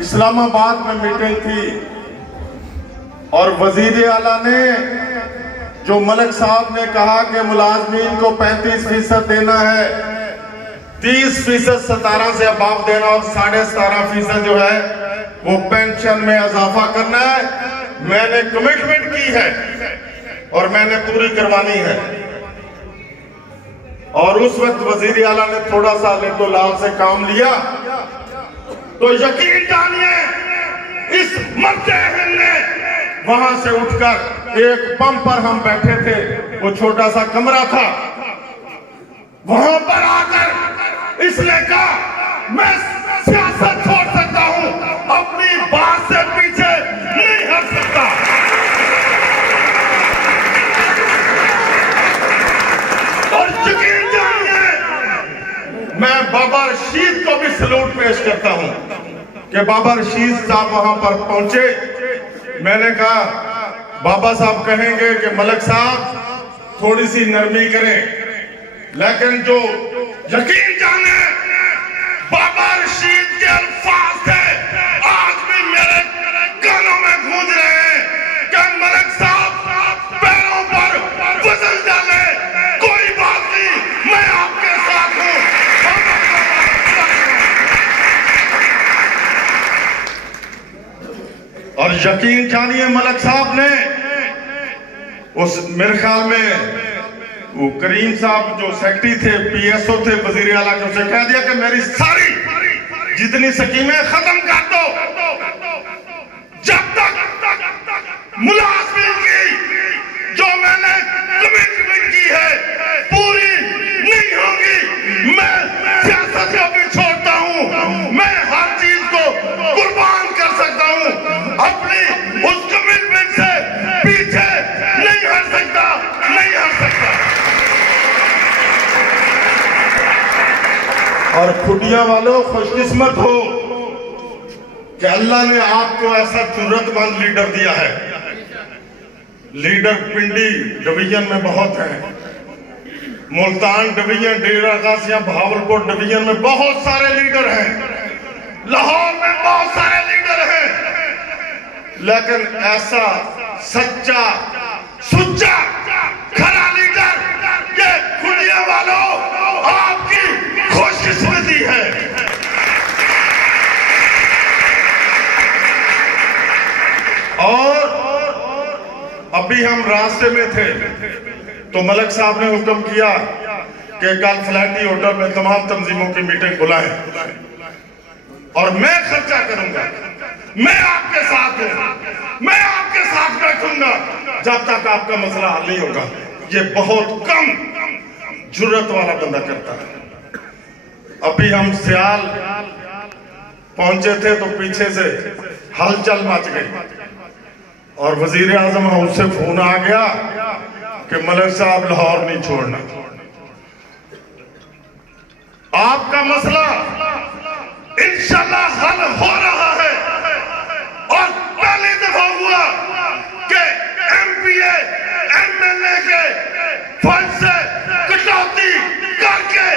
इस्लामाबाद में मीटिंग थी और वजीर आला ने जो मलिक साहब ने कहा कि मुलाजमीन को 35% देना है, 30% 17 से अबाव देना और 17.5% जो है वो पेंशन में इजाफा करना है। मैंने कमिटमेंट की है और मैंने पूरी करवानी है। और उस वक्त वजीर आला ने थोड़ा सा लिटो लाल से काम लिया तो यकीन जानिए इस मरते ने वहां से उठकर एक पंप पर हम बैठे थे, वो छोटा सा कमरा था, वहां पर आकर इसने कहा मैं सियासत छोड़ सकता हूं, अपनी बात से पीछे नहीं हट सकता। और यकीन जानिए मैं बाबा रशीद को भी सलूट पेश करता हूं कि बाबा रशीद साहब वहां पर पहुंचे। मैंने कहा बाबा साहब कहेंगे कि मलिक साहब थोड़ी सी नरमी करें, लेकिन जो यकीन जाने बाबा रशीद के अल्फाज थे आज भी मेरे कानों में गूंज रहे हैं कि मलिक साहब पैरों पर वजन डाले, कोई बात नहीं, मैं आपके साथ हूं। और यकीन जानिए मलिक साहब ने उस मेरे ख्याल में वो करीम साहब जो सेक्रेटरी थे, पीएसओ थे वजीर आला के, उसे कह दिया कि मेरी सारी जितनी स्कीमें खत्म कर दो, जब तक मुलाजमीन की जो मैंने कमिटमेंट की है पूरी नहीं होगी मैं सियासत को भी छोड़ता हूं। मैं हर चीज को कुर्बान कर सकता हूं, अपनी उस कमिटमेंट से पीछे नहीं हट सकता, नहीं हट सकता। और खुटिया वालों खुशकिस्मत हो कि अल्लाह ने आपको ऐसा जरूरतमंद लीडर दिया है। लीडर पिंडी डिवीजन में बहुत हैं, मुल्तान डिवीजन, डेरा गाजिया, भावलपुर डिवीजन में बहुत सारे लीडर हैं, लाहौर में बहुत सारे लीडर हैं, लेकिन ऐसा सच्चा सुच्चा खरा लीडर ये खुटिया वालों आपकी खुशकिस्मती है। और अभी हम रास्ते में थे तो मलिक साहब ने हुक्म किया कि कल फ्लैटी होटल में तमाम तंजीमों की मीटिंग बुलाएं और मैं खर्चा करूंगा, मैं आपके साथ हूं, मैं आपके साथ बैठूंगा जब तक आपका मसला हल नहीं होगा। ये बहुत कम जुर्रत वाला बंदा करता है। अभी हम सियाल पहुंचे थे तो पीछे से हलचल मच गई और वजीर आजम हाउस से फोन आ गया कि मलिक साहब लाहौर नहीं छोड़ना, आपका मसला इंशाल्लाह हल हो रहा है। और पहली दफा हुआ कि एमपीए एमएलए के फंड से कटौती करके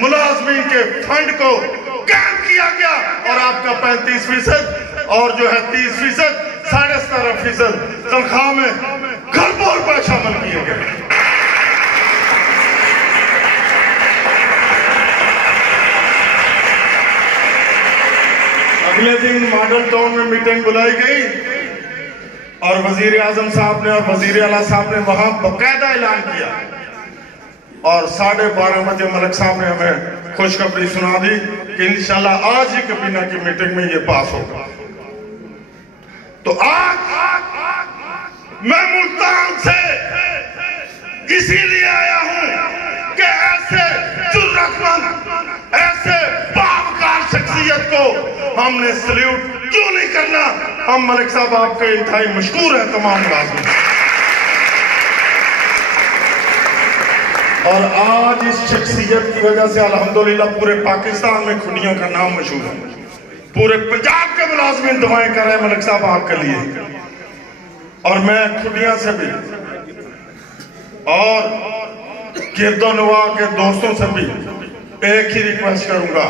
मुलाजमीन के फंड को कैम किया गया और आपका 35% और जो है 30%, 17.5% तनख्वाह में खरबों रुपए शामिल किए गए। अगले दिन मॉडल टाउन में मीटिंग बुलाई गई और वजीर आजम साहब ने और वजीर आला साहब ने वहां बाकायदा ऐलान किया और 12:30 बजे मलिक साहब ने हमें खुशखबरी सुना दी कि इंशाल्लाह आज ही कबीना की मीटिंग में ये पास होगा। तो आज मैं मुल्तान से इसीलिए आया हूं कि ऐसे जुर्रतमंद, ऐसे बावकार शख्सियत को हमने सल्यूट क्यों नहीं करना। हम मलिक साहब आपके इंतहाई मशकूर हैं तमाम मुलाजिम। और आज इस शख्सियत की वजह से अल्हम्दुलिल्लाह पूरे पाकिस्तान में खुटियों का नाम मशहूर है, पूरे पंजाब के मुलाजिमीन दुआएं कर रहे हैं मलिक साहब आपके लिए। और मैं खुटिया से भी और गिरदोनवा के दोस्तों से भी एक ही रिक्वेस्ट करूंगा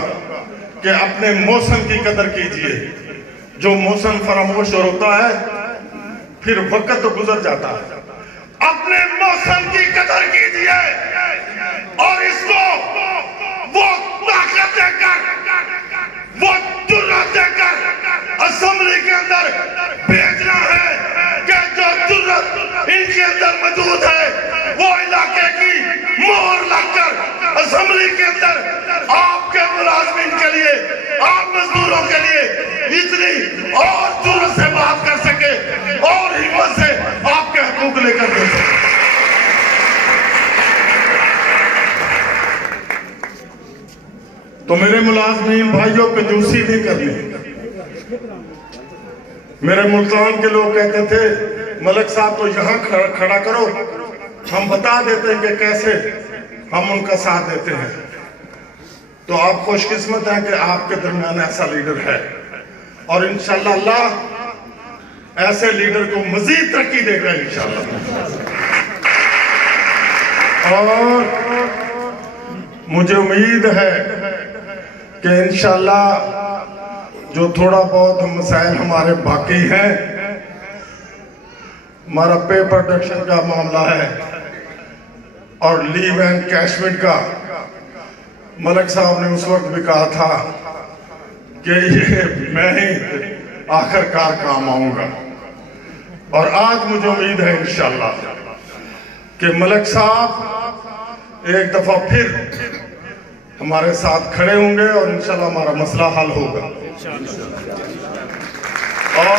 कि अपने मौसम की कदर कीजिए। जो मौसम फरामोश होता है फिर वक्त तो गुजर जाता है। अपने मौसम की कदर कीजिए और इसको वो ताकत देकर, वो जुर्रत देकर असेंबली के अंदर भेजना है कि जो जुर्रत इनके अंदर मौजूद है वो इलाके की मोहर लगकर असेंबली के अंदर आपके मुलाजमीन के लिए, आप मजदूरों के लिए इतनी और जुर्रत से बात कर सके और हिम्मत से आपके हकूक लेकर दे सके। तो मेरे मुलाजमीन भाइयों कंजूसी नहीं करनी। मेरे मुल्तान के लोग कहते थे मलिक साहब को यहाँ खड़ा करो, हम बता देते हैं कि कैसे हम उनका साथ देते हैं। तो आप खुशकिस्मत हैं कि आपके दरमियान ऐसा लीडर है और इंशाअल्लाह अल्लाह ऐसे लीडर को मजीद तरक्की देगा इंशाअल्लाह। और मुझे उम्मीद है कि इंशाअल्लाह जो थोड़ा बहुत मसाइल हमारे बाकी हैं, हमारा पे प्रोडक्शन का मामला है और लीव एंड कैशमेंट का, मलिक साहब ने उस वक्त भी कहा था कि ये मैं ही आखिरकार काम आऊंगा और आज मुझे उम्मीद है इंशाअल्लाह कि मलिक साहब एक दफा फिर हमारे साथ खड़े होंगे और इंशाअल्लाह हमारा मसला हल होगा। और